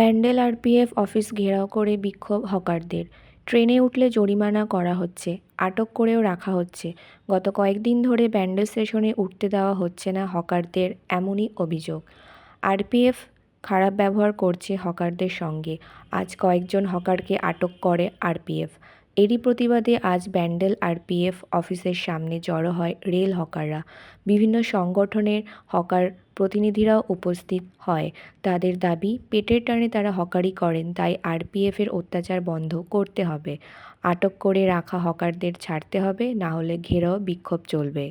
Bandel RPF office ঘেরাও করে বিক্ষোভ হকারদের। ট্রেনে উঠলে জরিমানা করা হচ্ছে, আটক করেও রাখা হচ্ছে। গত কয়েকদিন ধরে ব্যান্ডেল স্টেশনে উঠতে দেওয়া হচ্ছে না হকারদের, এমনই অভিযোগ। আরপিএফ খারাপ ব্যবহার করছে হকারদের সঙ্গে। আজ কয়েকজন হকারকে আটক করে আরপিএফ। এরই প্রতিবাদে আজ ব্যান্ডেল আরপিএফ অফিসের সামনে জড়ো হয় রেল হকাররা। বিভিন্ন সংগঠনের হকার প্রতিনিধিরাও উপস্থিত হয়। তাদের দাবি, পেটের টানে তারা হকারি করেন, তাই আরপিএফের অত্যাচার বন্ধ করতে হবে। আটক করে রাখা হকারদের ছাড়তে হবে, না হলে ঘেরাও বিক্ষোভ চলবে।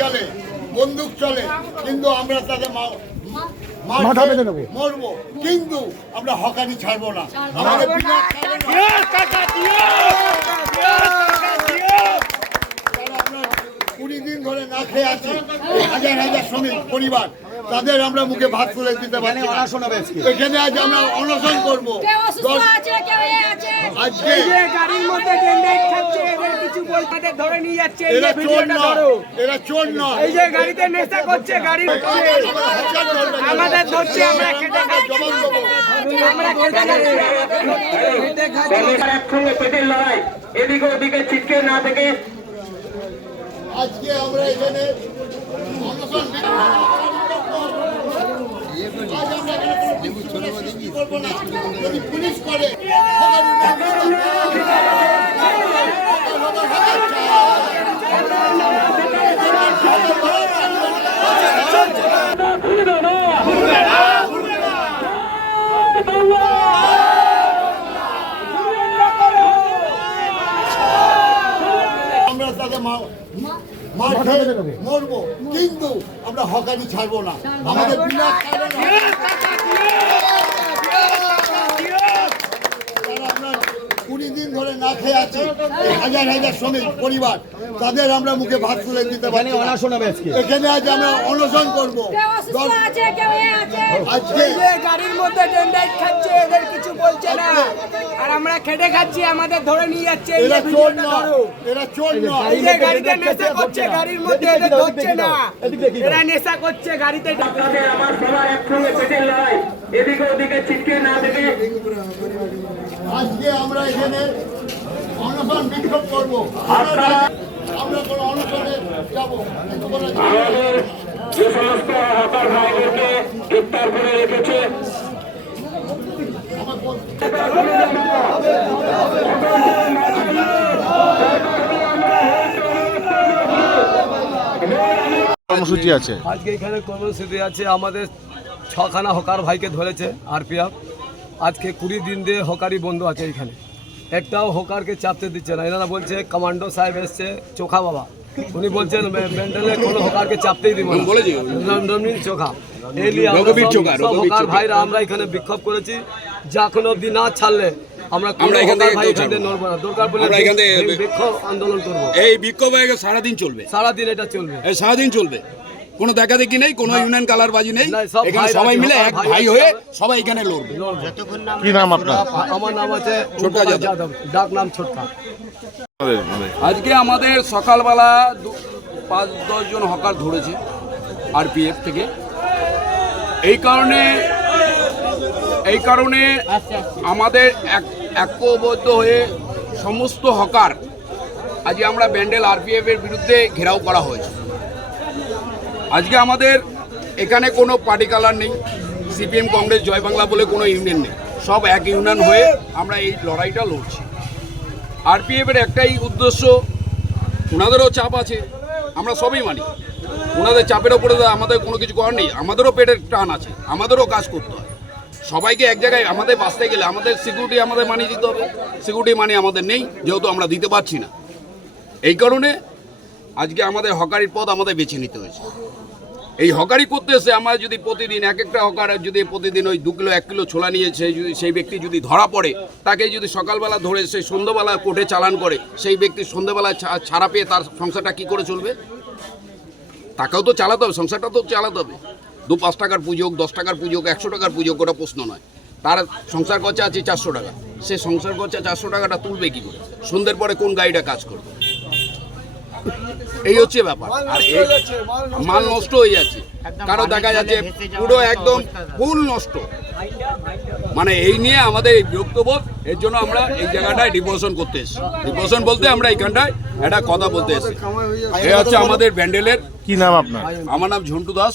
চলে, বন্দুক চলে, কিন্তু আমরা তাদের মরবো, কিন্তু আমরা হকারি ছাড়বো না। আমাদের 20 দিন ধরে না খেয়ে আছি, হাজার হাজার শ্রমিক পরিবার, তাদের আমরা মুখে ভাত তুলে দিতে পারি। এখানে আজ আমরা অনশন করবো। আজকে এরা চোর নয়, এই যে গাড়িতে নেশা করছে, গাড়ি আমাদের ধরছে, আমরা খেতে খাচ্ছি, আমরা খেতে খাচ্ছি, পেটের লড়াই, এদিকে ওদিকে ছিটকে না থেকে আজকে আমরা এখানে অনশন করবো না। যদি পুলিশ করে আমরা তাদের মরবো, কিন্তু আমরা হকারি ছাড়বো না। আমাদের 20 দিন ধরে না খেয়ে আছি, হাজার হাজার শ্রমিক পরিবার, তাদের আমরা মুখে ভাত তুলে দিতে পারি। এখানে আজ আমরা অনশন করবো। আজকে গাড়ির মধ্যে ডেন্ডাইট খাচ্ছে, এদের কিছু বলছে না, আর আমরা খেটে খাচ্ছি, আমাদের ধরে নিয়ে যাচ্ছে। এরা চোর নয়, এরা চোর নয়, এই যে গাড়িতে নেশা করছে, গাড়ির মধ্যে এদের ধরছে না, এরা নেশা করছে গাড়িতে। আমার সবার একসঙ্গে পেটের লড়াই, এদিকে ওদিকে ছিটকে না থেকে আজকে আমরা এখানে অনশন বিক্ষোভ করবো। আমরা কোনো অনশনে যাবো, আমাদের যে সমস্ত হকার ভাইদেরকে গ্রেপ্তার করে রেখেছে, কর্মসূচি আছে আজকে এখানে কর্মসূচি আছে। আমাদের 6খানা হকার ভাইকে ধরেছে আরপিএফ। আজকে 20 দিন দিয়ে হকারি বন্ধ আছে এখানে, একটাও হকারকে চাপতে দিচ্ছে না। এনারা বলছে কমান্ডো সাহেব এসছে, চোখা বাবা, উনি বলছেন ব্যান্ডেলে কোনো হকারকে চাপতেই দিব না, রমনীন চোখা। এই নিয়ে সব হকার ভাইরা আমরা এখানে বিক্ষোভ করেছি। যা কোনো অবধি না ছাড়লে আমরা এখান থেকে নড়বো না, দরকার পড়লে বিক্ষোভ আন্দোলন করবো। এই বিক্ষোভ সারাদিন চলবে, সারাদিন এটা চলবে, সারাদিন চলবে। কোনো দেখা দেখি নেই, কোনো ইউনিয়ন কালার বাজি নেই, এখানে সবাই মিলে এক ভাই হয়ে সবাই এখানে লড়বে। কি নাম আপনার? আমার নাম আছে ছোটকা যাদব, ডাক নাম ছোটকা। আজকে আমাদের সকালবেলা 5-10 জন হকার ধরেছে আরপিএফ থেকে। এই কারণে আমাদের ঐক্যবদ্ধ হয়ে সমস্ত হকার আজকে আমরা ব্যান্ডেল আরপিএফ এর বিরুদ্ধে ঘেরাও করা হয়েছে। আজকে আমাদের এখানে কোনো পার্টি কালার নেই, সিপিএম, কংগ্রেস, জয় বাংলা বলে কোনো ইউনিয়ন নেই, সব এক ইউনিয়ন হয়ে আমরা এই লড়াইটা লড়ছি। আরপিএফের একটাই উদ্দেশ্য, ওনাদেরও চাপ আছে, আমরা সবই মানি, ওনাদের চাপের ওপরে আমাদের কোনো কিছু করার নেই, আমাদেরও পেটের টান আছে, আমাদেরও কাজ করতে হয়। সবাইকে এক জায়গায় আমাদের বাঁচতে গেলে আমাদের সিকিউরিটি আমাদের মানি দিতে হবে, সিকিউরিটি মানি আমাদের নেই, যেহেতু আমরা দিতে পারছি না। এই কারণে আজকে আমাদের হকারির পদ আমাদের বেছে নিতে হয়েছে। এই হকারি করতে এসে আমরা যদি প্রতিদিন এক একটা হকার যদি প্রতিদিন ওই 2 কিলো 1 কিলো ছোলা নিয়েছে, যদি সেই ব্যক্তি যদি ধরা পড়ে, তাকে যদি সকালবেলা ধরে সেই সন্ধ্যাবেলা কোর্টে চালান করে, সেই ব্যক্তি সন্ধ্যাবেলা ছাড়া পেয়ে তার সংসারটা কি করে চলবে? তাকেও তো চালাতে হবে, সংসারটা তো চালাতে হবে। 2-5 টাকার পুজো হোক, 10 টাকার পুজো হোক, 100 টাকার পুজো হোক, ওটা প্রশ্ন নয়। তার সংসার খরচা আছে 400 টাকা, সে সংসার খরচা 400 টাকাটা তুলবে কি করে? সন্ধ্যের পরে কোন গাড়িটা কাজ করবে? এই হচ্ছে ব্যাপার। আর এই মাল নষ্ট হয়ে যাচ্ছে, কারো দেখা যাচ্ছে পুরো একদম ফুল নষ্ট। মানে এই নিয়ে আমাদের এই বিরক্তবোধ, এর জন্য আমরা এই জায়গাটায় ডিপোজিশন করতে এসেছি। ডিপোজিশন বলতে আমরা এইখানটায় একটা কথা বলতে এসেছি। এই হচ্ছে আমাদের ব্যান্ডেলের। কি নাম আপনার? আমার নাম ঝন্টু দাস,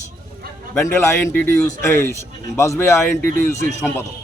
ব্যান্ডেল INTTUC বাসবে INTTUC সম্পাদক।